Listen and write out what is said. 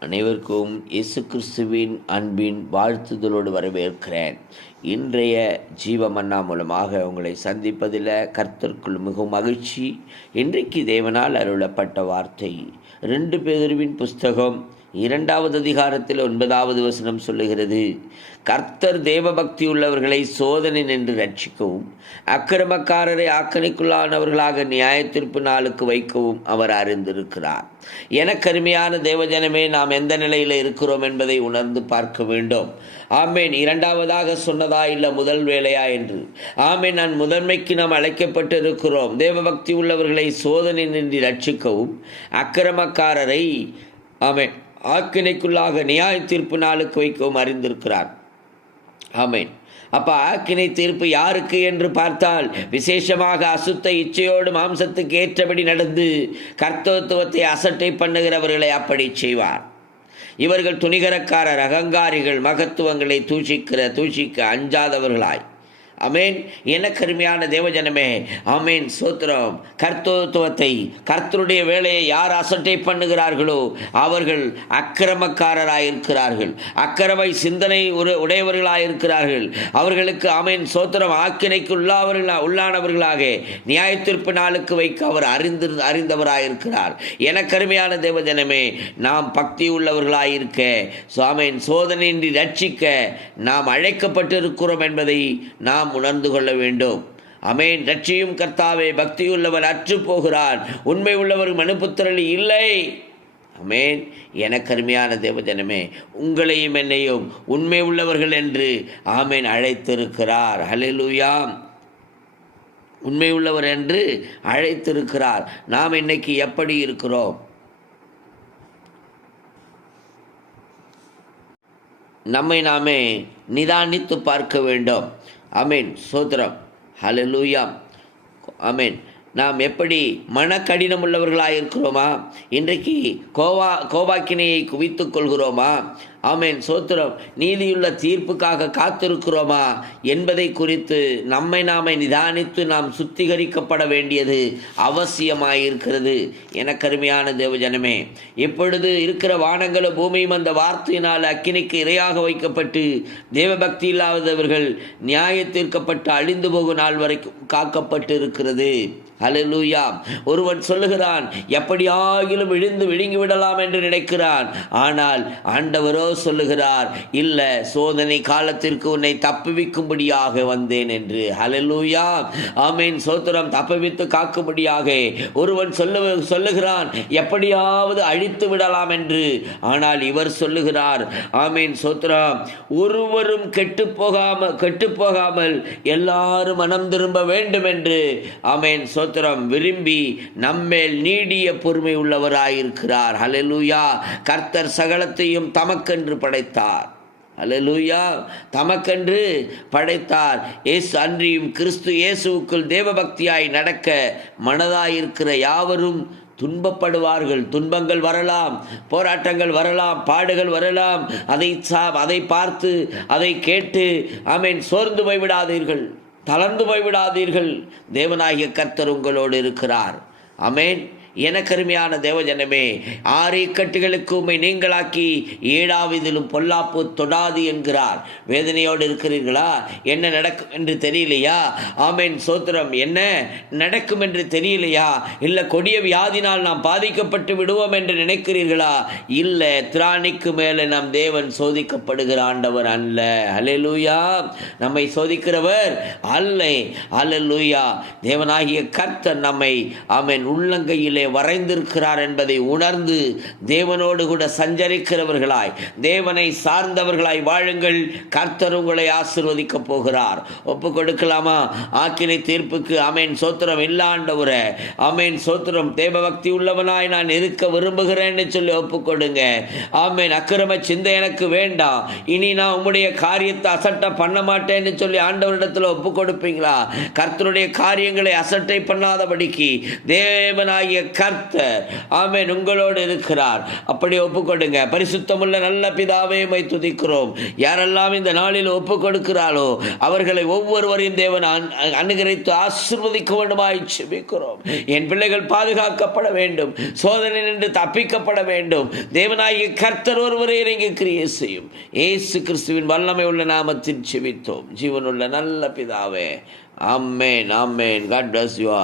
அனைவருக்கும் இயேசு கிறிஸ்துவின் அன்பின் வாழ்த்துதலோடு வரவேற்கிறேன். இன்றைய ஜீவமன்னா மூலமாக உங்களை சந்திப்பதில் கர்த்தர்க்குள் மிகவும் மகிழ்ச்சி. இன்றைக்கு தேவனால் அருளப்பட்ட வார்த்தை ரெண்டு பேதருவின் புஸ்தகம் இரண்டாவது அதிகாரத்தில் ஒன்பதாவது வசனம் சொல்லுகிறது கர்த்தர் தேவபக்தி உள்ளவர்களை சோதனை நின்று ரட்சிக்கவும் அக்கிரமக்காரரை ஆக்கணிக்குள்ளானவர்களாக நியாயத்திற்பு நாளுக்கு வைக்கவும் அவர் அறிந்திருக்கிறார். எனக்கருமையான தேவஜனமே நாம் எந்த நிலையில் இருக்கிறோம் என்பதை உணர்ந்து பார்க்க வேண்டும். ஆமேன். இரண்டாவதாக சொன்னதா இல்லை முதல் வேலையா என்று. ஆமேன். நான் முதன்மைக்கு நாம் அழைக்கப்பட்டு இருக்கிறோம் தேவபக்தி உள்ளவர்களை சோதனை நின்று ரட்சிக்கவும் அக்கிரமக்காரரை ஆமேன். ஆக்கினைக்குள்ளாக நியாய தீர்ப்பு நாளுக்கு வைக்கவும் அறிந்திருக்கிறார். ஆமேன். அப்ப ஆக்கினை தீர்ப்பு யாருக்கு என்று பார்த்தால் விசேஷமாக அசுத்த இச்சையோடு மாம்சத்துக்கு ஏற்றபடி நடந்து கர்த்தத்துவத்தை அசட்டை பண்ணுகிறவர்களை அப்படி செய்வார். இவர்கள் துணிகரக்காரர் அகங்காரிகள் மகத்துவங்களை தூஷிக்கிற தூஷிக்க அஞ்சாதவர்களாய். அமேன் என கருமையான தேவஜனமே அமேன் சோத்திரம். கர்த்தத்துவத்தை கர்த்தருடைய வேலையை யார் அசட்டை பண்ணுகிறார்களோ அவர்கள் அக்கிரமக்காரராயிருக்கிறார்கள். அக்கிரமை சிந்தனை ஒரு உடையவர்களாயிருக்கிறார்கள். அவர்களுக்கு அமேன் சோத்திரம் ஆக்கினைக்கு உள்ளாவர்கள் உள்ளானவர்களாக நியாயத்திற்பு நாளுக்கு வைக்க அவர் அறிந்து அறிந்தவராயிருக்கிறார். என கருமையான தேவஜனமே நாம் பக்தி உள்ளவர்களாயிருக்க சுவாமியின் சோதனையின்றி ரட்சிக்க நாம் அழைக்கப்பட்டிருக்கிறோம் என்பதை நாம் நாம் உணர்ந்து கொள்ள வேண்டும். அமேன். ரட்சியும் கர்த்தாவே பக்தியுள்ளவர் அற்று போகிறான் உண்மை உள்ளவர் மனுப்புத்திரளி இல்லை. அமேன். எனக்கருமையான தேவஜனமே உங்களையும் என்னையும் உண்மை உள்ளவர்கள் என்று ஆமேன் அழைத்திருக்கிறார். ஹலெலுயாம் உண்மை உள்ளவர் என்று அழைத்திருக்கிறார். நாம் இன்னைக்கு எப்படி இருக்கிறோம்? நம்மை நாமே நிதானித்து பார்க்க வேண்டும். அமேன். சோத்திரம். ஹலலூயாம் அமேன். நாம் எப்படி மன கடினம் உள்ளவர்களாக இருக்கிறோமா இன்றைக்கு கோவா கோபாக்கினையை குவித்துக் கொள்கிறோமா? ஆமேன். சோத்திரம் நீதியுள்ள தீர்ப்புக்காக காத்திருக்கிறோமா என்பதை குறித்து நம்மை நாமை நிதானித்து நாம் சுத்திகரிக்கப்பட வேண்டியது அவசியமாயிருக்கிறது. என கருமையான தேவஜனமே இப்பொழுது இருக்கிற வானங்களும் பூமியும் அந்த வார்த்தையினால் அக்கினிக்கு இரையாக வைக்கப்பட்டு தேவபக்தி இல்லாதவர்கள் நியாயத்தீர்க்கப்பட்டு அழிந்து போகும் நாள் வரைக்கும் காக்கப்பட்டு இருக்கிறது அலலூயா ஒருவன் சொல்லுகிறான் எப்படியாகிலும் விழுந்து விழுங்கி விடலாம் என்று நினைக்கிறான். ஆனால் ஆண்டவரோ சொல்லுகிறார் இல்ல சோதனை காலத்திற்கு உன்னை தப்புவிக்கும்படியாக வந்தேன் என்று. ஹலலூயா ஆமீன். சோத்திரம் தப்புவித்து காக்கும்படியாக ஒருவன் சொல்ல சொல்லுகிறான் எப்படியாவது அழித்து விடலாம் என்று. ஆனால் இவர் சொல்லுகிறார் ஆமீன். சோத்திரம் ஒருவரும் கெட்டு போகாம கெட்டு போகாமல் எல்லாரும் மனம் திரும்ப வேண்டும் என்று. ஆமேன். சோத்திரம் விரும்பி நம்மேல் நீடிய பொறுமை உள்ளவராயிருக்கிறார். ஹலெலுயா கர்த்தர் சகலத்தையும் தமக்கு தமக்கென்று படைத்தார். அலலூயா தமக்கென்று படைத்தார். இயேசு அன்றியும் கிறிஸ்து இயேசுவுக்குள் தேவபக்தியாய் நடக்க மனதாயிருக்கிற யாவரும் துன்பப்படுவார்கள். துன்பங்கள் வரலாம் போராட்டங்கள் வரலாம் பாடுகள் வரலாம். அதை சா அதை பார்த்து அதை கேட்டு ஆமேன் சோர்ந்து போய்விடாதீர்கள். தளர்ந்து போய்விடாதீர்கள். தேவனாகிய கர்த்தர் உங்களோடு இருக்கிறார். அமேன் எனக்கருமையான தேவஜனமே ஆறு இக்கட்டுகளுக்கு உண்மை நீங்களாக்கி ஏழாவதிலும் பொல்லாப்பு தொடாது என்கிறார். வேதனையோடு இருக்கிறீர்களா? என்ன நடக்கும் என்று தெரியலையா? ஆமேன். சோத்திரம். என்ன நடக்கும் என்று தெரியலையா? இல்லை கொடிய வியாதினால் நாம் பாதிக்கப்பட்டு விடுவோம் என்று நினைக்கிறீர்களா? இல்லை திராணிக்கு மேலே நம் தேவன் சோதிக்கப்படுகிற ஆண்டவர் அல்ல. அலலூயா நம்மை சோதிக்கிறவர் அல்ல. அலலூயா தேவனாகிய கர்த்தர் நம்மை ஆமேன் உள்ளங்கையிலே வரைந்திருக்கிறார் என்பதை உணர்ந்து தேவனோடு கூட சஞ்சரிக்கிறவர்களாய் தேவனை சார்ந்தவர்களாய் வாழுங்கள். கர்த்தர் உங்களை ஆசிர்வதிக்கப் போகிறார். ஒப்பு கொடுக்கலாமா? ஆக்கினை தீர்ப்புக்கு அமேன். சோத்திரம் இல்லாண்டவர அமேன். சோத்திரம் தேவபக்தி உள்ளவனாய் நான் இருக்க விரும்புகிறேன்னு சொல்லி ஒப்பு கொடுங்க. ஆமேன். அக்கிரம சிந்தை எனக்கு வேண்டாம். இனி நான் உம்முடைய காரியத்தை அசட்டை பண்ண மாட்டேன்னு சொல்லி ஆண்டவரிடத்தில் ஒப்பு கொடுப்பீங்களா? கர்த்தருடைய காரியங்களை அசட்டை பண்ணாதபடிக்கு தேவனாகிய கர்த்தர். ஆமேன். உங்களோடு இருக்கிறார். அப்படி ஒப்புக்கொடுங்க. பரிசுத்தமுள்ள நல்ல பிதாவே மை துதிக்கிறோம். யாரெல்லாம் இந்த நாளில் ஒப்பு கொடுக்கிறாளோ அவர்களை ஒவ்வொருவரையும் தேவன் அன்- ஆசிர்வதிக்க வேண்டுமாய் செபிக்கிறோம். என் பிள்ளைகள் பாதுகாக்கப்பட வேண்டும். சோதனை நின்று தப்பிக்கப்பட வேண்டும். தேவனாகிய கர்த்தர் ஒருவரே இறங்கி கிரியை செய்யும். ஏசு கிறிஸ்துவின் வல்லமை உள்ள நாமத்தில் செபித்தோம். ஜீவனுள்ள நல்ல பிதாவே. ஆமென். ஆமென். God bless you